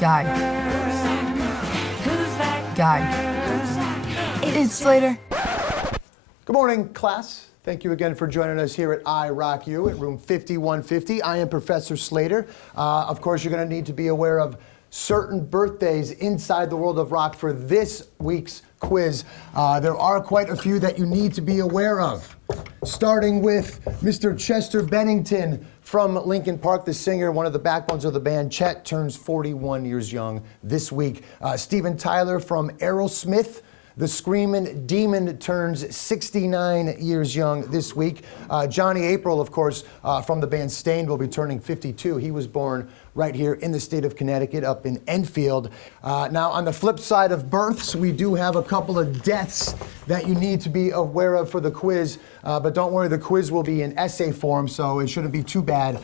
Guy. It's Slater. Good morning, class. Thank you again for joining us here at iRock You at room 5150. I am Professor Slater. Of course, you're going to need to be aware of certain birthdays inside the world of rock for this week's quiz. There are quite a few that you need to be aware of. Starting with Mr. Chester Bennington from Linkin Park, the singer, one of the backbones of the band. Chet turns 41 years young this week. Steven Tyler from Aerosmith, the Screamin' Demon, turns 69 years young this week. Johnny April, of course, from the band Stained, will be turning 52. He was born right here in the state of Connecticut, up in Enfield. Now, on the flip side of births, we do have a couple of deaths that you need to be aware of for the quiz. But don't worry, the quiz will be in essay form, so it shouldn't be too bad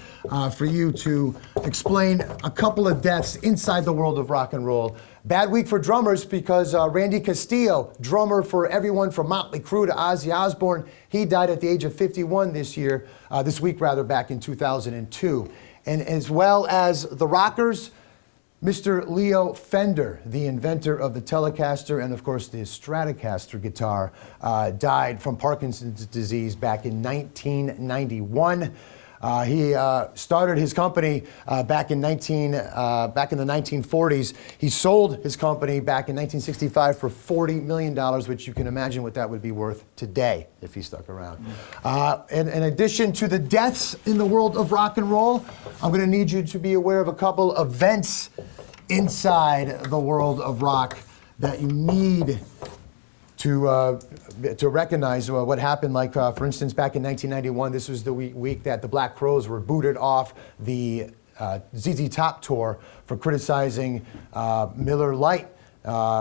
for you to explain a couple of deaths inside the world of rock and roll. Bad week for drummers because Randy Castillo, drummer for everyone from Motley Crue to Ozzy Osbourne, he died at the age of 51 this week, back in 2002. And as well as the rockers, Mr. Leo Fender, the inventor of the Telecaster and, of course, the Stratocaster guitar, died from Parkinson's disease back in 1991. He started his company back in the 1940s. He sold his company back in 1965 for $40 million, which you can imagine what that would be worth today if he stuck around. And in addition to the deaths in the world of rock and roll, I'm going to need you to be aware of a couple events inside the world of rock that you need to recognize what happened. Like, for instance, back in 1991, this was the week that the Black Crowes were booted off the ZZ Top tour for criticizing Miller Lite,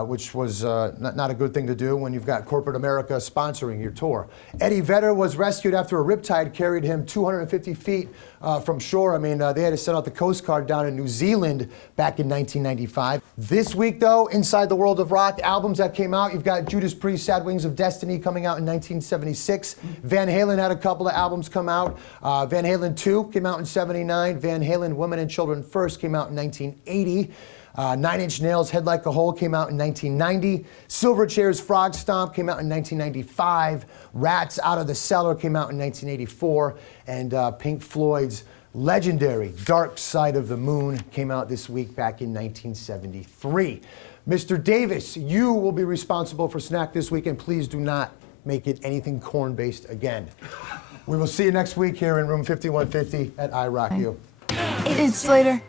which was not a good thing to do when you've got corporate America sponsoring your tour. Eddie Vedder was rescued after a riptide carried him 250 feet from shore. I mean, they had to send out the Coast Guard down in New Zealand back in 1995. This week, though, inside the world of rock, albums that came out, you've got Judas Priest, Sad Wings of Destiny coming out in 1976. Van Halen had a couple of albums come out. Van Halen 2 came out in 79. Van Halen Women and Children First came out in 1980. Nine Inch Nails' Head Like a Hole came out in 1990. Silverchair's Frog Stomp came out in 1995. Rats Out of the Cellar came out in 1984. And Pink Floyd's legendary Dark Side of the Moon came out this week back in 1973. Mr. Davis, you will be responsible for snack this week, and please do not make it anything corn-based again. We will see you next week here in room 5150 at iRock You. It's Slater.